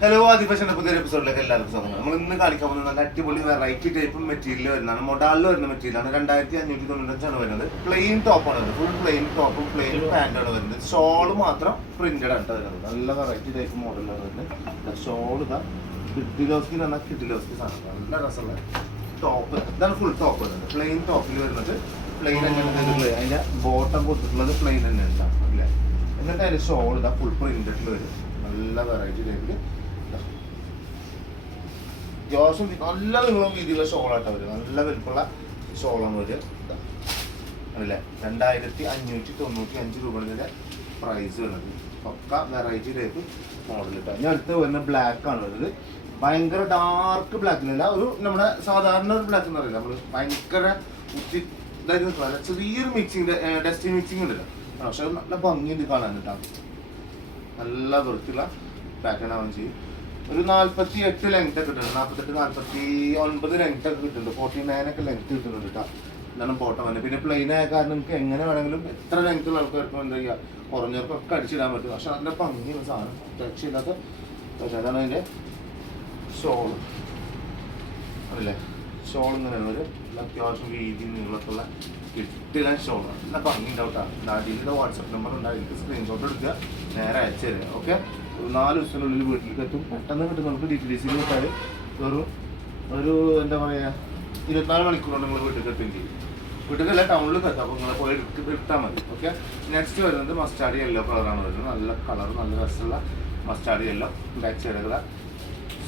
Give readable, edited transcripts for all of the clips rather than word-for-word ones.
Hello ആദിഫാഷന്റെ പുതിയൊരു എപ്പിസോഡിലേക്ക് എല്ലാവർക്കും സ്വാഗതം. നമ്മൾ ഇന്ന് കാണിക്കാൻ പോകുന്നത് നല്ല അടിപൊളി വെറൈറ്റി ടൈപ്പ് മെറ്റീരിയൽ വരുന്നതാണ്. മൊഡാളിൽ വരുന്ന മെറ്റീരിയലാണ്. 2595 വരുന്നത്. പ്ലെയിൻ ടോപ്പാണ് വരുന്നത്. ഫുൾ പ്ലെയിൻ ടോപ്പും പ്ലെയിൻ പാൻറ്റാണ് വരുന്നത്. ഷോള് മാത്രം പ്രിന്റഡ് ആണ് വരുന്നത്. നല്ല വെറൈറ്റി ടൈപ്പ് മോഡലാണ് വരുന്നത്. ഷോൾ ഇതാ കിഡിലോസ്കി പറഞ്ഞാൽ കിഡിലോസ്കി സാധനം. നല്ല രസമുള്ള ടോപ്പ്. ഇതാണ് ഫുൾ ടോപ്പ് വരുന്നത്. പ്ലെയിൻ ടോപ്പിൽ വരുന്നത് പ്ലെയിൻ തന്നെയാണ്. അതിന്റെ ബോട്ടം കൊടുത്തിട്ടുള്ളത് പ്ലെയിൻ തന്നെയാണ് അല്ലേ. എന്നിട്ട് അതിന്റെ ഷോൾ ഇതാ ഫുൾ പ്രിന്റഡിൽ വരും. നല്ല വെറൈറ്റി ടൈപ്പിൽ അത്യാവശ്യം നല്ല നീളം രീതിയിലുള്ള ഷോളായിട്ട് വരും. നല്ല വലുപ്പമുള്ള ഷോളാണ് വരിക. അല്ലേ 2595 രൂപയുടെ പ്രൈസ് വരുന്നത്. പക്ക വെറൈറ്റി ടൈപ്പ് മോഡൽ കിട്ടുക. ഇനി അടുത്ത് വരുന്ന ബ്ലാക്ക് ആണ് വരുന്നത്. ഭയങ്കര ഡാർക്ക് ബ്ലാക്കിലല്ല, ഒരു നമ്മുടെ സാധാരണ ഒരു ബ്ലാക്ക് എന്ന് പറയില്ല. നമ്മൾ ഭയങ്കര ഇതായിട്ട് നിൽക്കില്ല. ചെറിയൊരു മിക്സിങ് ഡസ്റ്റി മിക്സിങ് ഉണ്ടല്ലോ. പക്ഷെ നല്ല ഭംഗിയുണ്ട് കാണാൻ കേട്ടോ. നല്ല വൃത്തിയുള്ള പാറ്റേൺ ആവുകയും ചെയ്യും. ഒരു 48 ലെങ്ത് ഒക്കെ കിട്ടുന്നുണ്ട്. 48-49 ലെങ്ത് ഒക്കെ കിട്ടുന്നുണ്ട്. 49 ഒക്കെ ലെങ്ത് കിട്ടുന്നുണ്ട് കേട്ടോ. ഇതാണ് ബോട്ടം തന്നെ. പിന്നെ പ്ലെയിൻ ആയ കാരണം നമുക്ക് എങ്ങനെ വേണമെങ്കിലും എത്ര ലെങ്ത്തുള്ള ആൾക്കാർക്ക് എന്താ ചെയ്യുക, കുറഞ്ഞവർക്കൊക്കെ അടിച്ചിടാൻ പറ്റും. പക്ഷെ അതിൻ്റെ ഭംഗിയുള്ള സാധനം രക്ഷയില്ലാത്ത. പക്ഷേ അതാണ് അതിൻ്റെ ഷോൾ. അതല്ലേ ഷോൾ ഇങ്ങനെയാണ് ഒരു അത്യാവശ്യം വീതി നീളത്തുള്ള കിട്ടില്ല ഷോൾ. നല്ല ഭംഗി ഉണ്ടാവും കേട്ടോ. അടിയിലെ വാട്സപ്പ് നമ്പർ ഉണ്ടാവും. എനിക്ക് സ്ക്രീൻഷോട്ട് എടുക്കുക, നേരെ അയച്ചു തരിക. ഓക്കെ, 4 ദിവസത്തിനുള്ളിൽ വീട്ടിലേക്ക് എത്തും. പെട്ടെന്ന് കിട്ടും. നമുക്ക് DTDC വിട്ടാൽ ഒരു എന്താ പറയുക 24 മണിക്കൂറുകൊണ്ട് നിങ്ങൾ വീട്ടിലേക്ക് എത്തുകയും ചെയ്യും. വീട്ടിലല്ല ടൗണിലേക്ക് എത്താം. അപ്പോൾ നിങ്ങൾ പോയി എടുത്താൽ മതി. ഓക്കെ, നെക്സ്റ്റ് വരുന്നത് മസ്റ്റാർഡ് യെല്ലോ കളറാണ് വരുന്നത്. നല്ല കളർ, നല്ല രസമുള്ള മസ്റ്റാർഡ് യെല്ലോ. ബാക്ക് സൈഡുള്ള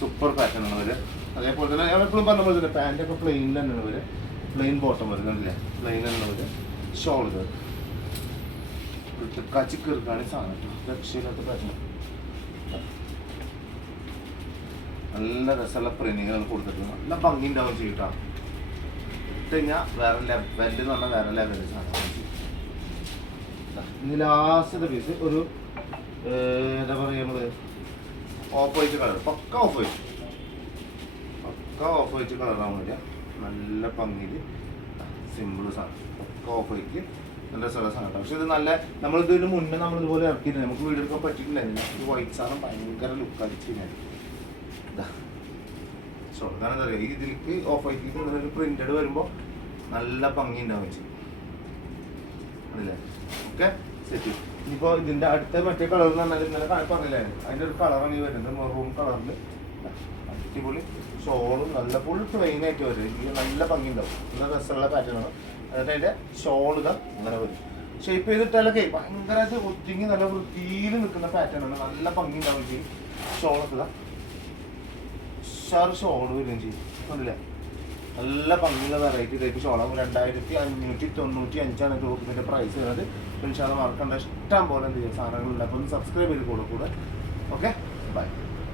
സൂപ്പർ പാറ്റേൺ ആണ് വരിക. അതേപോലെ തന്നെ ഞാൻ എപ്പോഴും പറഞ്ഞ പോലെ തന്നെ പാൻറ്റൊക്കെ പ്ലെയിൻ തന്നെയാണ് വരിക. പ്ലെയിൻ ബോട്ടം വരുന്നില്ലേ, പ്ലെയിൻ തന്നെ വരിക. ഷോൾ കച്ചിക്കീർക്കാണ് സാധനം. രക്ഷയില്ലാത്ത പാറ്റേൺ. നല്ല രസമുള്ള പ്രിന്റിങ്ങാണ് കൊടുത്തിട്ടുണ്ട്. നല്ല ഭംഗി ഉണ്ടാവും ചെയ്യട്ടോ. ഇട്ട് കഴിഞ്ഞാൽ വേറെ ലെവല് എന്ന് പറഞ്ഞാൽ വേറെ ലെവല് സാധനം. ഇനി ലാസ്റ്റത്തെ പീസ് ഒരു എന്താ പറയുക, നമ്മൾ of white colour. Pucca of white കളറാണ് വരിക. നല്ല ഭംഗിയിൽ സിമ്പിൾ സാധനം. പക്ക ഓഫ് വൈറ്റ് നല്ല രസമുള്ള സാധനം. പക്ഷെ ഇത് നല്ല നമ്മളിതിന് മുന്നേ നമ്മളിതുപോലെ ഇറക്കിയിട്ടുണ്ട്. നമുക്ക് വീഡിയോ എടുക്കാൻ പറ്റിയിട്ടുണ്ടായിരുന്നു. ഈ വൈറ്റ് സാധനം ഭയങ്കര ലുക്ക് അടിച്ച് കഴിഞ്ഞാൽ ഷോൾ. കാരണം എന്താ പറയുക, ഇതിലേക്ക് ഓഫ് വൈറ്റ് പ്രിന്റഡ് വരുമ്പോൾ നല്ല ഭംഗി ഉണ്ടാവുകയും ചെയ്യും. അതല്ലേ. Okay, set. ഇനിയിപ്പോൾ ഇതിൻ്റെ അടുത്ത മറ്റേ കളർ എന്ന് പറഞ്ഞാൽ ഇന്നലെ പറഞ്ഞില്ലേ, അതിൻ്റെ ഒരു കളറാണ് ഈ വരുന്നത്. മെറൂൺ കളറിൽ അടിപൊളി ഷോളും നല്ല ഫുൾ പ്ലെയിൻ ആയിട്ട് വരും. ഇത് നല്ല ഭംഗി ഉണ്ടാവും. നല്ല രസമുള്ള പാറ്റേൺ ആണ്. എന്നിട്ട് അതിൻ്റെ ഷോൾ ഇതാ അങ്ങനെ വരും. ഷേപ്പ് ചെയ്തിട്ടാലൊക്കെ ഭയങ്കരമായിട്ട് ഒതുങ്ങി നല്ല വൃത്തിയിൽ നിൽക്കുന്ന പാറ്റേൺ ആണ്. നല്ല ഭംഗി ഉണ്ടാവുകയും ചെയ്യും. ഷോളൊക്കെ ഇതാ ഷോൾ വരികയും ചെയ്യും. കണ്ടില്ലേ, നല്ല ഭംഗിയുള്ള വെറൈറ്റി ടൈപ്പ് ഷോളാകും. 2595 രൂപയുടെ പ്രൈസ് വരുന്നത്. ഇൻഷാ അല്ലാഹ് മറക്കണ്ട. ഇഷ്ടം പോലെ എന്ത് ചെയ്യുക സാധനങ്ങളുണ്ട്. അപ്പോൾ ഒന്ന് സബ്സ്ക്രൈബ് ചെയ്ത് കൂടെ. Okay, by.